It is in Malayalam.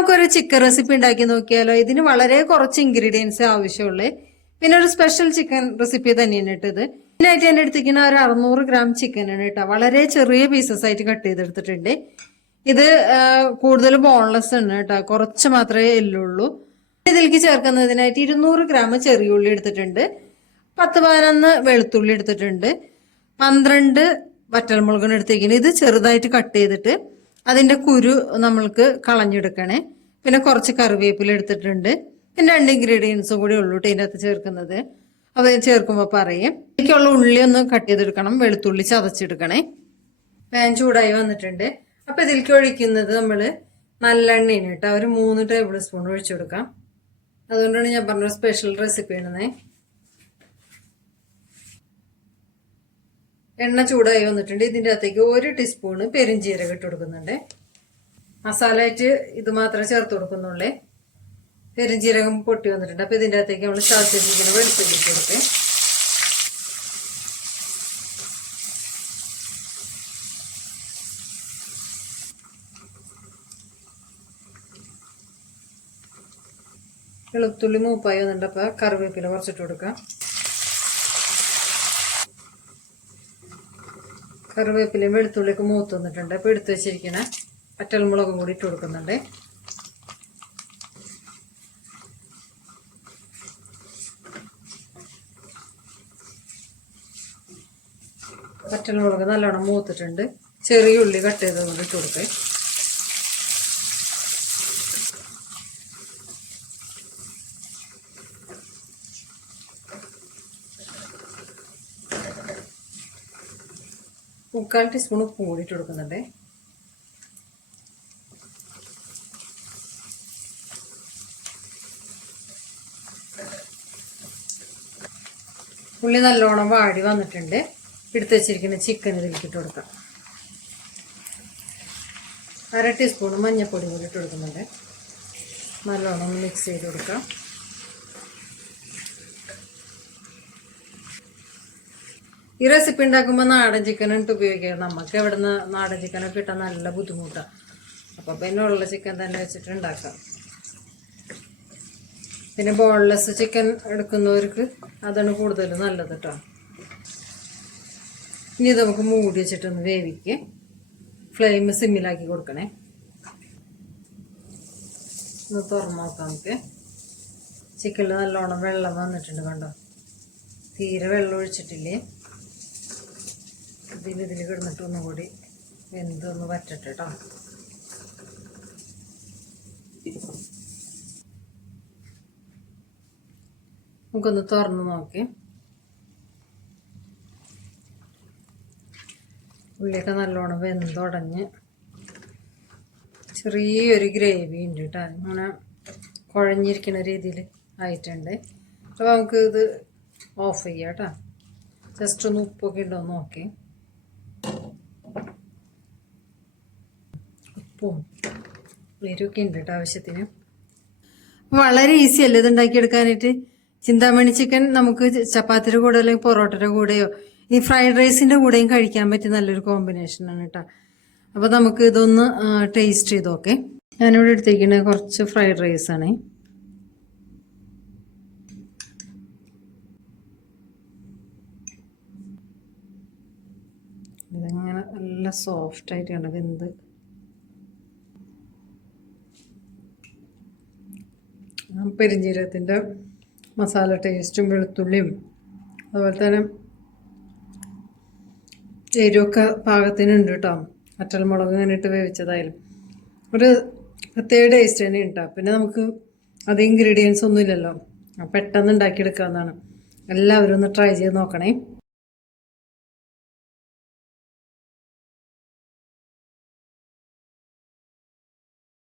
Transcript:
നമുക്കൊരു ചിക്കൻ റെസിപ്പി ഉണ്ടാക്കി നോക്കിയാലോ. ഇതിന് വളരെ കുറച്ച് ഇൻഗ്രീഡിയൻസ് ആവശ്യമുള്ളൂ. പിന്നെ ഒരു സ്പെഷ്യൽ ചിക്കൻ റെസിപ്പി തന്നെയാണ് കേട്ടത്. ഇതിനായിട്ട് ഞാൻ എടുത്തിരിക്കുന്ന ഒരു 600 ഗ്രാം ചിക്കനാണ് കേട്ടോ. വളരെ ചെറിയ പീസസ് ആയിട്ട് കട്ട് ചെയ്തെടുത്തിട്ടുണ്ട്. ഇത് കൂടുതൽ ബോൺലെസ് ആണ് കേട്ടോ. കുറച്ച് മാത്രമേ എല്ലുള്ളൂ. ഇതിലേക്ക് ചേർക്കുന്നതിനായിട്ട് 200 ഗ്രാം ചെറിയ ഉള്ളി എടുത്തിട്ടുണ്ട്. 10-11 വെളുത്തുള്ളി എടുത്തിട്ടുണ്ട്. 12 വറ്റൽമുളകാണ് എടുത്തിരിക്കുന്നത്. ഇത് ചെറുതായിട്ട് കട്ട് ചെയ്തിട്ട് അതിന്റെ കുരു നമ്മൾക്ക് കളഞ്ഞെടുക്കണേ. പിന്നെ കുറച്ച് കറിവേപ്പില എടുത്തിട്ടുണ്ട്. പിന്നെ 2 ഇൻഗ്രീഡിയൻസും കൂടി ഉള്ളൂ ഇതിൻ്റെ അകത്ത് ചേർക്കുന്നത്. അത് ചേർക്കുമ്പോൾ പറയും. എനിക്കുള്ള ഉള്ളി ഒന്ന് കട്ട് ചെയ്തെടുക്കണം. വെളുത്തുള്ളി ചതച്ചെടുക്കണേ. പാൻ ചൂടായി വന്നിട്ടുണ്ട്. അപ്പൊ ഇതിലേക്ക് ഒഴിക്കുന്നത് നമ്മൾ നല്ലെണ്ണയാണ് കേട്ടോ. ഒരു 3 ടേബിൾ സ്പൂൺ ഒഴിച്ചു കൊടുക്കാം. അതുകൊണ്ടാണ് ഞാൻ പറഞ്ഞ സ്പെഷ്യൽ റെസിപ്പി ആണെന്നേ. എണ്ണ ചൂടായി വന്നിട്ടുണ്ട്. ഇതിൻ്റെ അകത്തേക്ക് 1 ടീസ്പൂണ് പെരിഞ്ചീരകം ഇട്ട് കൊടുക്കുന്നുണ്ട്. മസാല ആയിട്ട് ഇത് മാത്രമേ ചേർത്ത് കൊടുക്കുന്നുള്ളേ. പെരിഞ്ചീരകം പൊട്ടി വന്നിട്ടുണ്ട്. അപ്പൊ ഇതിൻ്റെ അകത്തേക്ക് നമ്മൾ ചതച്ചിരിക്കുന്ന വെളുത്തുള്ളി ഇട്ട് കൊടുത്ത് വെളുത്തുള്ളി മൂപ്പായി വന്നിട്ടുണ്ട്. അപ്പൊ കറിവേപ്പില കുറച്ചിട്ട് കൊടുക്കാം. കറിവേപ്പിലയും വെളുത്തുള്ളിയൊക്കെ മൂത്ത് വന്നിട്ടുണ്ട്. അപ്പോൾ എടുത്ത് വെച്ചിരിക്കുന്ന വറ്റൽമുളകും കൂടി ഇട്ട് കൊടുക്കുന്നുണ്ട്. വറ്റൽമുളക് നല്ലോണം മൂത്തിട്ടുണ്ട്. ചെറിയ ഉള്ളി കട്ട് ചെയ്തത് കൊണ്ട് ഇട്ട് കൊടുക്കുക. മുക്കാൽ ടീസ്പൂൺ ഉപ്പും കൂടി ഇട്ട് കൊടുക്കുന്നുണ്ട്. ഉള്ളി നല്ലോണം വാടി വന്നിട്ടുണ്ട്. എടുത്ത് വെച്ചിരിക്കുന്ന ചിക്കൻ ഇതിലേക്ക് ഇട്ട് കൊടുക്കാം. 1/2 ടീസ്പൂൺ മഞ്ഞൾപ്പൊടി കൂടി ഇട്ട് കൊടുക്കുന്നുണ്ട്. നല്ലോണം ഒന്ന് മിക്സ് ചെയ്ത് കൊടുക്കാം. ഈ റെസിപ്പി ഉണ്ടാക്കുമ്പോൾ നാടൻ ചിക്കൻ ഇട്ട് ഉപയോഗിക്കുക. നമുക്ക് എവിടെ നിന്ന് നാടൻ ചിക്കനൊക്കെ കിട്ടാൻ നല്ല ബുദ്ധിമുട്ടാണ്. അപ്പോൾ പിന്നെ ഉള്ള ചിക്കൻ തന്നെ വെച്ചിട്ട് ഉണ്ടാക്കാം. പിന്നെ ബോൺലെസ് ചിക്കൻ എടുക്കുന്നവർക്ക് അതാണ് കൂടുതൽ നല്ലത് കേട്ടോ. ഇനി ഇത് നമുക്ക് മൂടി വെച്ചിട്ടൊന്ന് വേവിക്കുക. ഫ്ലെയിം സിമ്മിലാക്കി കൊടുക്കണേ. ഒന്ന് തുറന്ന് നോക്കാം നമുക്ക്. ചിക്കനിൽ നല്ലോണം വെള്ളം വന്നിട്ടുണ്ട് കണ്ടോ. തീരെ വെള്ളം ഒഴിച്ചിട്ടില്ലേ. ഇതിൽ കിടന്നിട്ട് ഒന്നുകൂടി വെന്തൊന്ന് വറ്റട്ടെ കേട്ടോ. നമുക്കൊന്ന് തുറന്ന് നോക്കി. ഉള്ളിയൊക്കെ നല്ലോണം വെന്തുടഞ്ഞ് ചെറിയൊരു ഗ്രേവി ഉണ്ട് കേട്ടോ. അങ്ങനെ കുഴഞ്ഞിരിക്കുന്ന രീതിയിൽ ആയിട്ടുണ്ട്. അപ്പോൾ നമുക്ക് ഇത് ഓഫ് ചെയ്യാം കേട്ടോ. ജസ്റ്റ് ഒന്ന് ഉപ്പൊക്കെ ഉണ്ടോ നോക്കി. ഉപ്പും എരിവൊക്കെ ഉണ്ട് കേട്ടോ ആവശ്യത്തിന്. വളരെ ഈസി അല്ലേ ഇത് ഉണ്ടാക്കിയെടുക്കാനായിട്ട്. ചിന്താമണി ചിക്കൻ നമുക്ക് ചപ്പാത്തിയുടെ കൂടെ അല്ലെങ്കിൽ പൊറോട്ടയുടെ കൂടെയോ ഈ ഫ്രൈഡ് റൈസിൻ്റെ കൂടെയും കഴിക്കാൻ പറ്റിയ നല്ലൊരു കോമ്പിനേഷനാണ് കേട്ടോ. അപ്പോൾ നമുക്ക് ഇതൊന്ന് ടേസ്റ്റ് ചെയ്ത് നോക്കെ. ഞാനിവിടെ എടുത്തിരിക്കുന്നത് കുറച്ച് ഫ്രൈഡ് റൈസാണ്. ഇതങ്ങനെ നല്ല സോഫ്റ്റായിട്ട് കണ്ട വെന്ത്. പെരിഞ്ജീരകത്തിൻ്റെ മസാല ടേസ്റ്റും വെളുത്തുള്ളിയും അതുപോലെ തന്നെ എരിവൊക്കെ പാകത്തിനുണ്ട് കേട്ടോ. വറ്റൽമുളക് ഇങ്ങനെ ഇട്ട് വേവിച്ചതായാലും ഒരു പ്രത്യേക ടേസ്റ്റ് തന്നെ ഉണ്ടാ. പിന്നെ നമുക്ക് അത് ഇൻഗ്രീഡിയൻസ് ഒന്നും ഇല്ലല്ലോ, പെട്ടെന്ന് ഉണ്ടാക്കിയെടുക്കാവുന്നതാണ്. എല്ലാവരും ഒന്ന് ട്രൈ ചെയ്ത് നോക്കണേ.